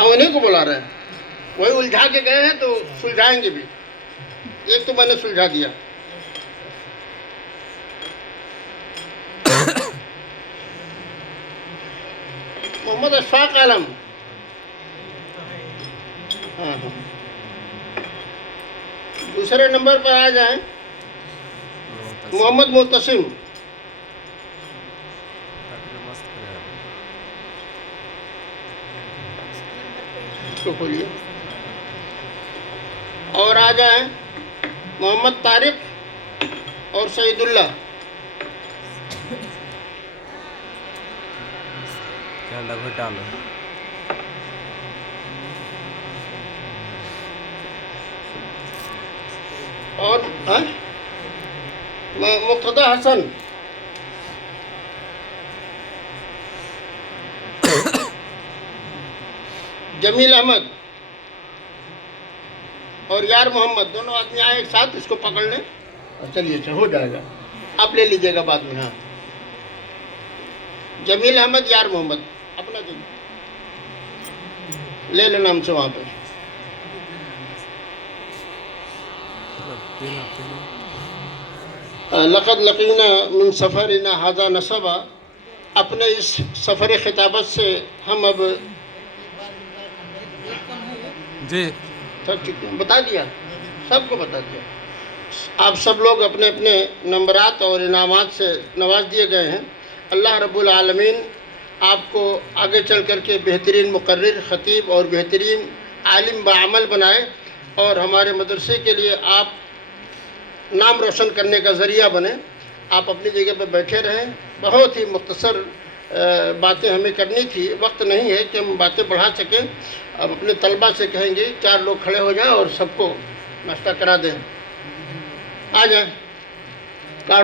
हाँ उन्हीं को बुला रहे हैं, वही उलझा के गए हैं तो सुलझाएंगे भी। एक तो मैंने सुलझा दिया। मोहम्मद अशफाक आलम, हाँ हाँ, दूसरे नंबर पर आ जाएं मोहम्मद मुतसिम। इसको खोलिए। और आ जाएं मोहम्मद तारिक और सईदुल्ला। क्या लगभग डालो। और मुक्तदा हसन, जमील अहमद और यार मोहम्मद, दोनों आदमी आए एक साथ, इसको पकड़ लें और चलिए अच्छा हो जाएगा, आप ले लीजिएगा बाद में। हाँ, जमील अहमद, यार मोहम्मद, अपना दिन ले लेना हमसे वहाँ पे। लक़द लक़ीना मिन सफ़रिना हाज़ा नसबा, अपने इस सफ़र खिताबत से हम अब जी थक चुके हैं। बता दिया, सबको बता दिया। आप सब लोग अपने अपने नंबरात और इनामात से नवाज दिए गए हैं। अल्लाह रब्बुल आलमीन आपको आगे चल कर के बेहतरीन मुक़र्रिर, ख़तीब और बेहतरीन आलिम बाअमल बनाए और हमारे मदरसे के लिए आप नाम रोशन करने का ज़रिया बने। आप अपनी जगह पर बैठे रहें। बहुत ही मुख्तसर बातें हमें करनी थी, वक्त नहीं है कि हम बातें बढ़ा सकें। अब अपने तलबा से कहेंगे 4 लोग खड़े हो जाएं और सबको नाश्ता करा दें। आ जाएं।